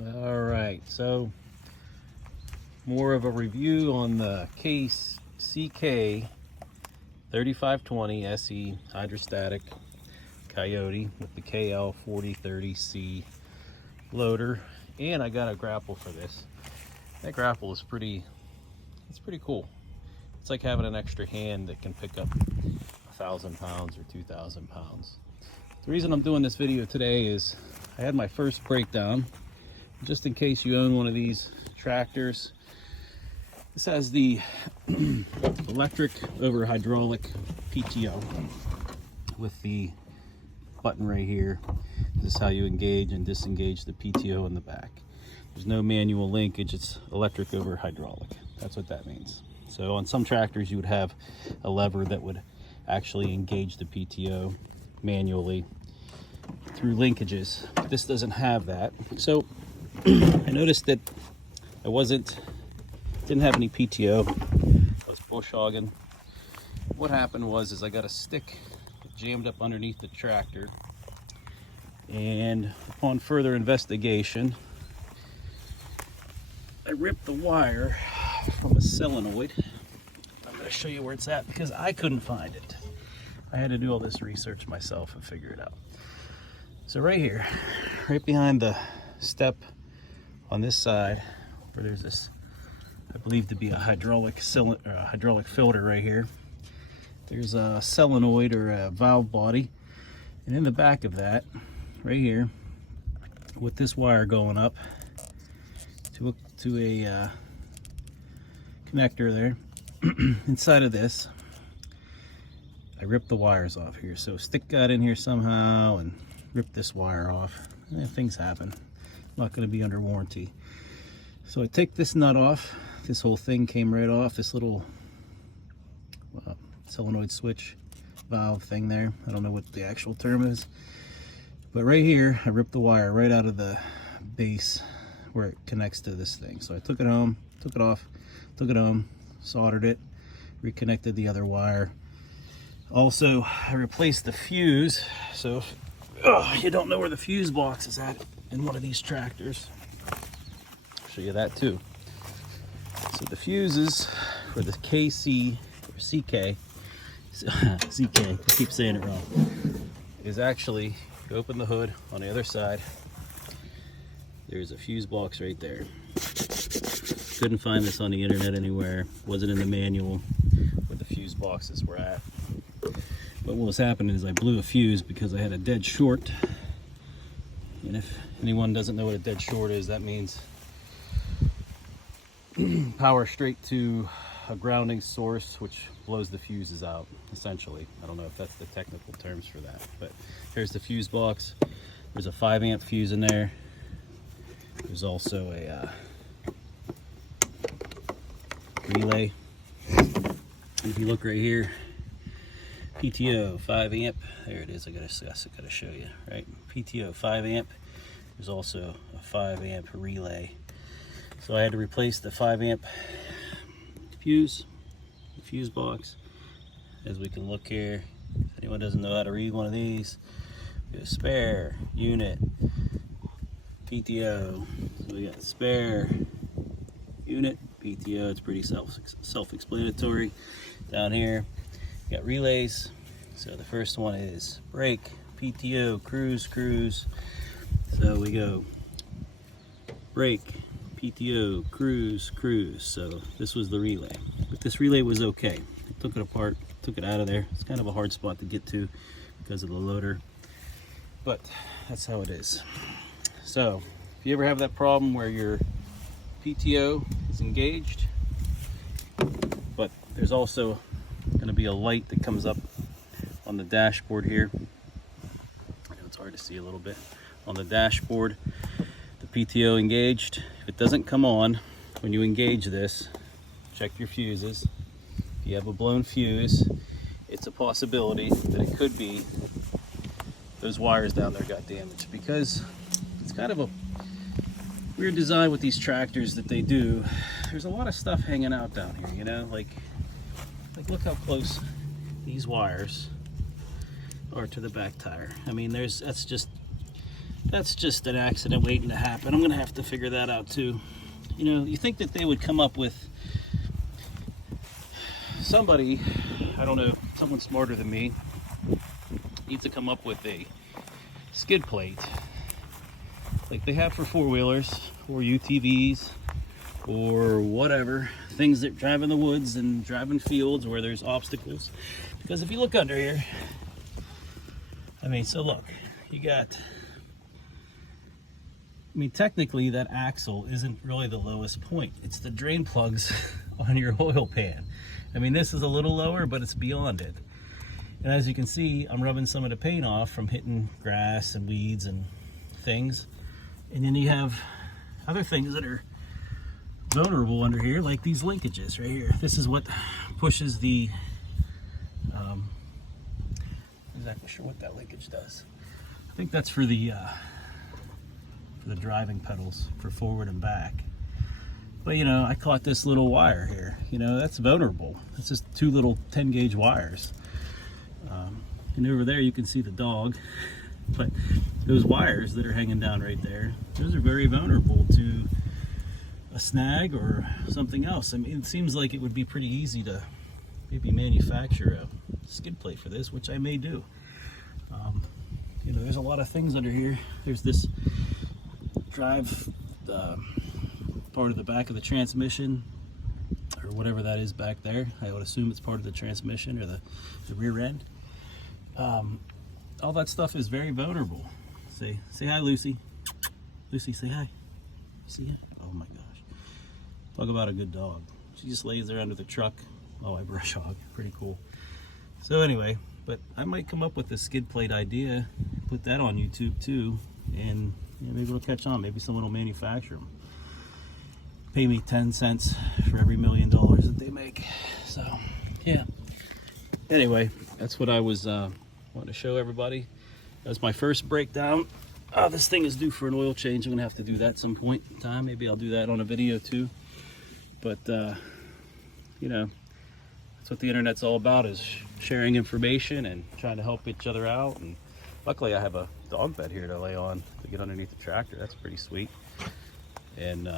All right, so more of a review on the CK3520SE hydrostatic Kioti with the KL4030C loader, and I got a grapple for this. That grapple is pretty cool. It's like having an extra hand that can pick up 1,000 pounds or 2,000 pounds. The reason I'm doing this video today is I had my first breakdown. Just in case you own one of these tractors, this has the electric over hydraulic PTO with the button right here. This is how you engage and disengage the PTO in the back. There's no manual linkage, it's electric over hydraulic. That's what that means. So on some tractors you would have a lever that would actually engage the PTO manually through linkages. This doesn't have that. So I noticed that I didn't have any PTO. I was bush hogging. What happened was I got a stick jammed up underneath the tractor, and upon further investigation I ripped the wire from a solenoid. I'm going to show you where it's at because I couldn't find it. I had to do all this research myself and figure it out. So right here, right behind the step on this side, where there's this, I believe to be a hydraulic filter right here, there's a solenoid or a valve body, and in the back of that, right here, with this wire going up to a connector there, inside of this, I ripped the wires off here. So stick got in here somehow and ripped this wire off. Things happen. I'm not going to be under warranty. So I take this nut off. This whole thing came right off. This little solenoid switch valve thing there. I don't know what the actual term is. But right here, I ripped the wire right out of the base where it connects to this thing. So I took it home, took it off, took it home, soldered it, reconnected the other wire. Also, I replaced the fuse. So if you don't know where the fuse box is at in one of these tractors, I'll show you that too. So the fuses for the KC or CK, I keep saying it wrong, is actually, you open the hood on the other side, there's a fuse box right there. Couldn't find this on the internet anywhere, wasn't in the manual where the fuse boxes were at. But what was happening is I blew a fuse because I had a dead short. And if anyone doesn't know what a dead short is, that means power straight to a grounding source, which blows the fuses out, essentially. I don't know if that's the technical terms for that, but here's the fuse box. There's a 5 amp fuse in there. There's also a relay. If you look right here, PTO 5 amp, there it is. I gotta show you, right? PTO 5 amp. There's also a 5 amp relay. So I had to replace the 5 amp fuse, the fuse box. As we can look here, if anyone doesn't know how to read one of these, we have spare unit PTO. So we got spare unit PTO. It's pretty self-explanatory. Down here we got relays. So the first one is brake, PTO, cruise. So we go brake, PTO, cruise. So this was the relay. But this relay was okay. I took it apart, took it out of there. It's kind of a hard spot to get to because of the loader, but that's how it is. So if you ever have that problem where your PTO is engaged, but there's also going to be a light that comes up on the dashboard here. I know it's hard to see a little bit. On the dashboard, the PTO engaged. If it doesn't come on when you engage this, check your fuses. If you have a blown fuse, it's a possibility that it could be those wires down there got damaged, because it's kind of a weird design with these tractors that they do. There's a lot of stuff hanging out down here, you know, like look how close these wires are to the back tire. I mean, that's just that's just an accident waiting to happen. I'm gonna have to figure that out too. You know, you think that they would come up with somebody, I don't know, someone smarter than me needs to come up with a skid plate like they have for four-wheelers or UTVs or whatever, things that drive in the woods and drive in fields where there's obstacles. Because if you look under here, I mean, so look, you got, I mean, technically that axle isn't really the lowest point. It's the drain plugs on your oil pan. I mean, this is a little lower, but it's beyond it. And as you can see, I'm rubbing some of the paint off from hitting grass and weeds and things. And then you have other things that are vulnerable under here, like these linkages right here. This is what pushes the, I'm not exactly sure what that linkage does. I think that's for the driving pedals for forward and back. But you know, I caught this little wire here. You know, that's vulnerable. It's just two little 10-gauge wires. And over there you can see the dog. But those wires that are hanging down right there, those are very vulnerable to a snag or something else. I mean, it seems like it would be pretty easy to maybe manufacture a skid plate for this, which I may do. You know, there's a lot of things under here. There's this drive part of the back of the transmission, or whatever that is back there. I would assume it's part of the transmission or the rear end. All that stuff is very vulnerable. Say hi, Lucy. Lucy, say hi. See ya? Oh my gosh. Talk about a good dog. She just lays there under the truck while I brush hog. Pretty cool. So anyway, but I might come up with a skid plate idea, put that on YouTube too, and you know, maybe it'll catch on. Maybe someone will manufacture them. Pay me 10 cents for every $1 million that they make. So yeah. Anyway, that's what I was wanting to show everybody. That was my first breakdown. This thing is due for an oil change. I'm gonna have to do that at some point in time. Maybe I'll do that on a video too. But you know, that's what the internet's all about, is sharing information and trying to help each other out. And luckily I have a dog bed here to lay on to get underneath the tractor. That's pretty sweet. And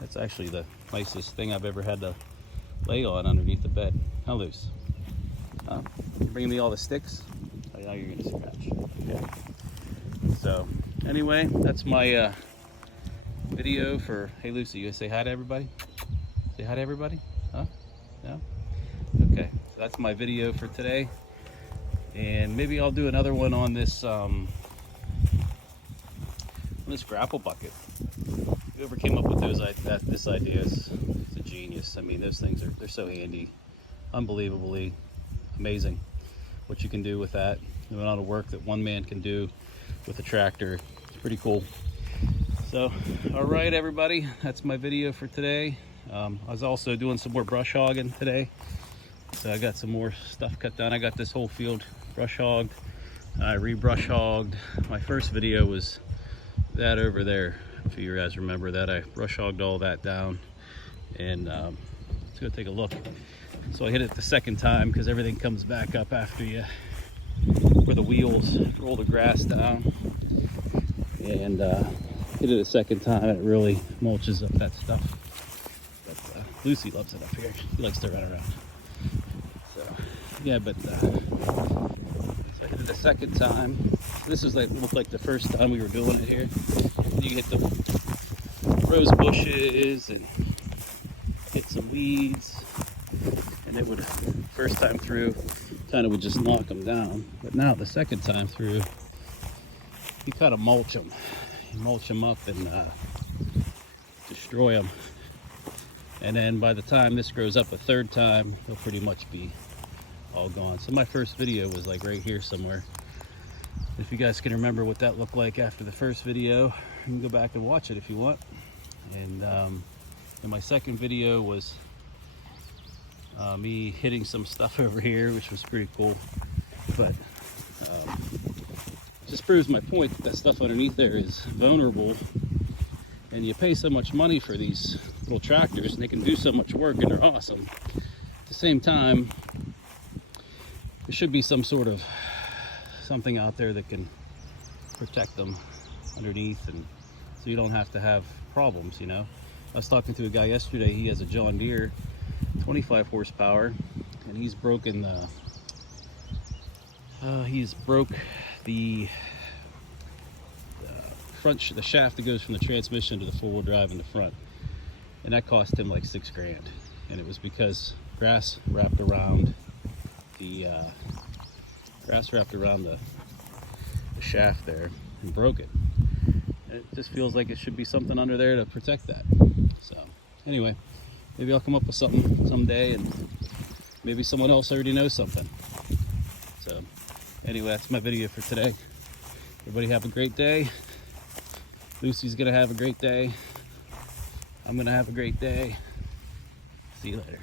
that's actually the nicest thing I've ever had to lay on underneath the bed. How loose? You bringing me all the sticks? Oh, now you're gonna scratch. Okay. So anyway, that's my video for, hey Lucy, you gonna say hi to everybody? Say hi to everybody? Huh? No? Okay, so that's my video for today. And maybe I'll do another one on this grapple bucket. Whoever came up with this idea is a genius. I mean, those things they're so handy, unbelievably amazing what you can do with that. The amount of work that one man can do with a tractor. It's pretty cool. So, all right, everybody, that's my video for today. I was also doing some more brush hogging today. So I got some more stuff cut down. I got this whole field brush hogged. I re-brush hogged. My first video was that over there. If you guys remember that, I brush hogged all that down. And let's go take a look. So I hit it the second time because everything comes back up after you, where the wheels roll the grass down. And hit it a second time and it really mulches up that stuff. But Lucy loves it up here. She likes to run around. So yeah, but so I hit it a second time. This is like, looked like the first time we were doing it here. You hit the rose bushes and hit some weeds, and it would, first time through, kind of would just knock them down. But now the second time through, you kind of mulch them. You mulch them up and destroy them. And then by the time this grows up a third time, they'll pretty much be all gone. So my first video was like right here somewhere. If you guys can remember what that looked like after the first video, you can go back and watch it if you want. And my second video was me hitting some stuff over here, which was pretty cool. But just proves my point that stuff underneath there is vulnerable. And you pay so much money for these little tractors, and they can do so much work, and they're awesome. At the same time, there should be some sort of something out there that can protect them underneath, and so you don't have to have problems, you know. I was talking to a guy yesterday. He has a John Deere 25 horsepower, and he's broken the front, the shaft that goes from the transmission to the four-wheel drive in the front, and that cost him like $6,000. And it was because grass wrapped around the shaft there and broke it. And it just feels like it should be something under there to protect that. So anyway, maybe I'll come up with something someday, and maybe someone else already knows something. So anyway, that's my video for today. Everybody have a great day. Lucy's gonna have a great day. I'm gonna have a great day. See you later.